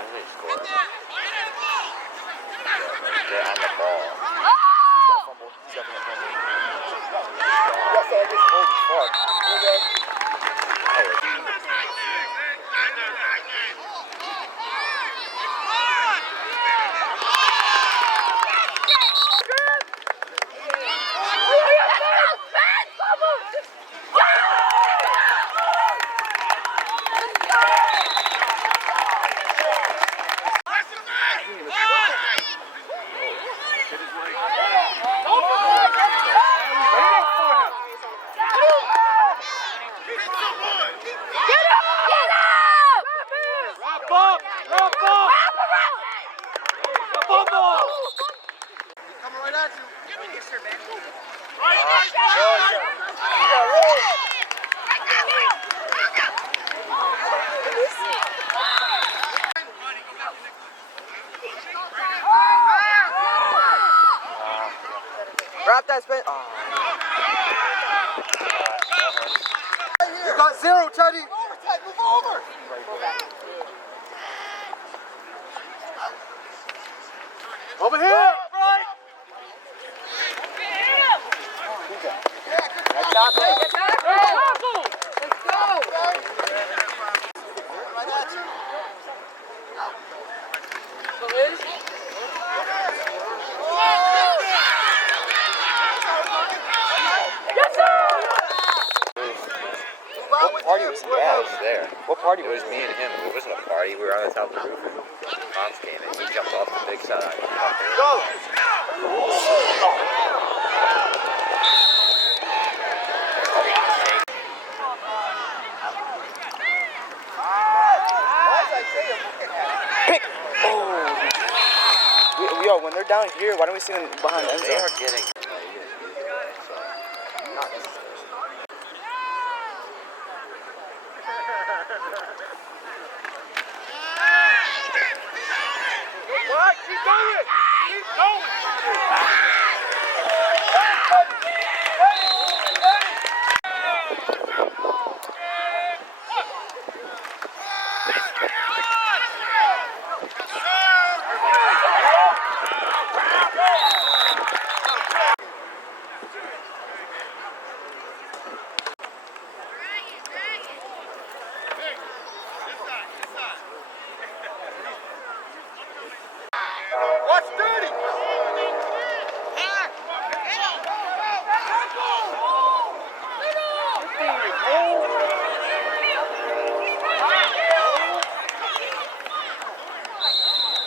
How did they score? They're on the ball. He's definitely fumbled. That's all I just old as fuck. Wrap that spin. Oh. You got zero, Teddy. Move over. Over here. Right. Let's go. What party was he at? I was there. What party It was me and him. It wasn't a party. We were on the top of the roof. Mom's came in. He jumped off the big side. Go! Pick! Oh! Yo, when they're down here, why don't we see them behind the end zone? They are getting. What? Keep going! Keep going! What's dirty?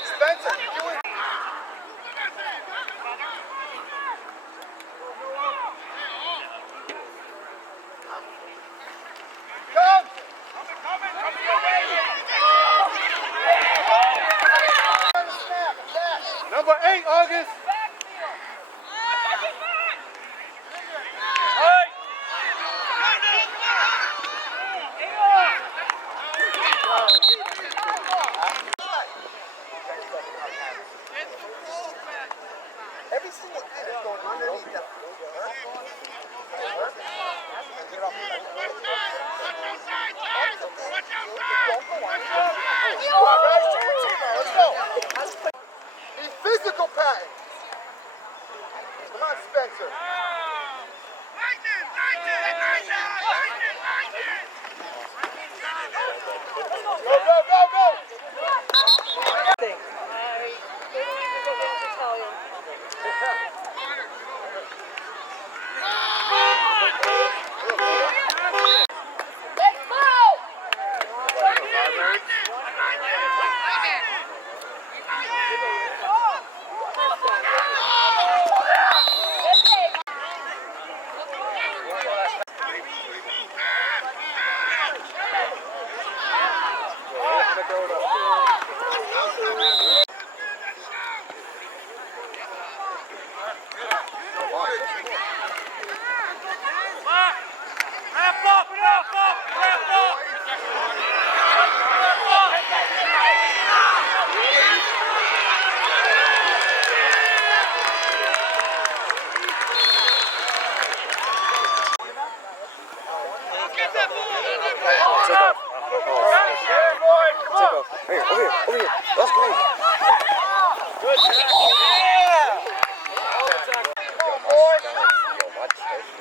Spencer, you doing? Come! Number 8, August. Every single thing is going underneath that. He's physical patterns. Come on, Spencer. Go, go, go, go! Throw it up. Over here. Let's go. Good tackle. Yeah! Come on, boy. Yo, my chest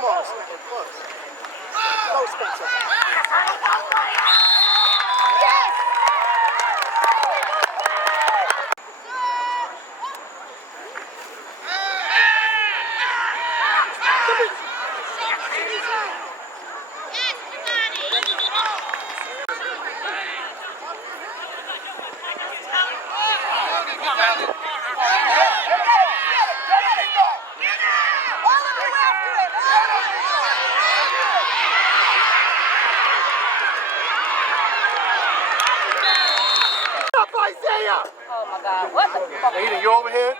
Come on, Spencer. Go, Spencer. Oh my God, what the fuck? Aiden, you over here?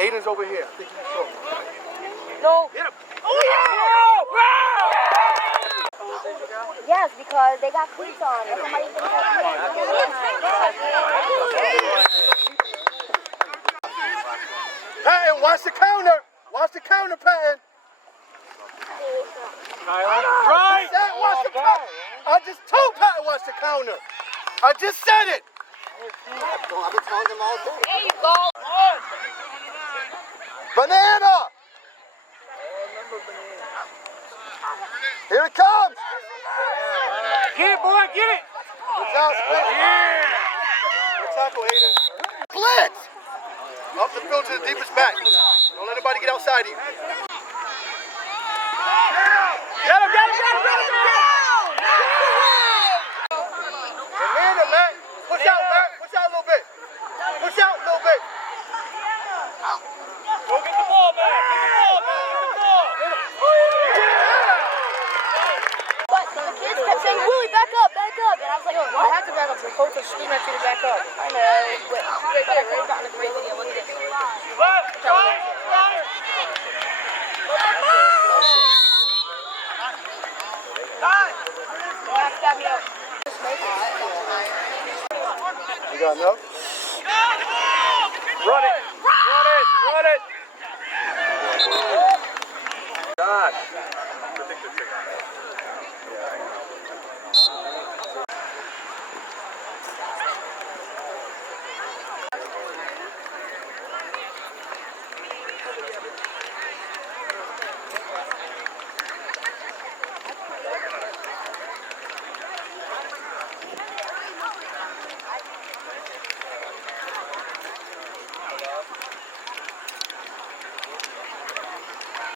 Aiden's over here. I think you saw. No. Get him. Yes, because they got cleats on. And somebody can Patton, watch the counter. Watch the counter, Patton. Right! Watch the counter. I just told Patton watch the counter. I just said it. I've been telling them all day. There you go. Banana. Here it comes. Get it, boy, get it! Good job, Split. Yeah! Good tackle, Aiden. Blitz. Up the field to the deepest back. Don't let anybody get outside of you. Get him, get him, get him, get him! Banana, Matt. Push out, Matt. Push out a little bit. Push out a little bit. Go get the ball, man! Get the ball, man! Get the ball! But the kids kept saying, Willie, back up, back up. And I was like, oh, I have to back up. The coach was screaming at you to back up. I know, but I could have gotten a great video. Look at this. Left, right, right! Stab me up. You got enough? Run it! Run it! Run it! God.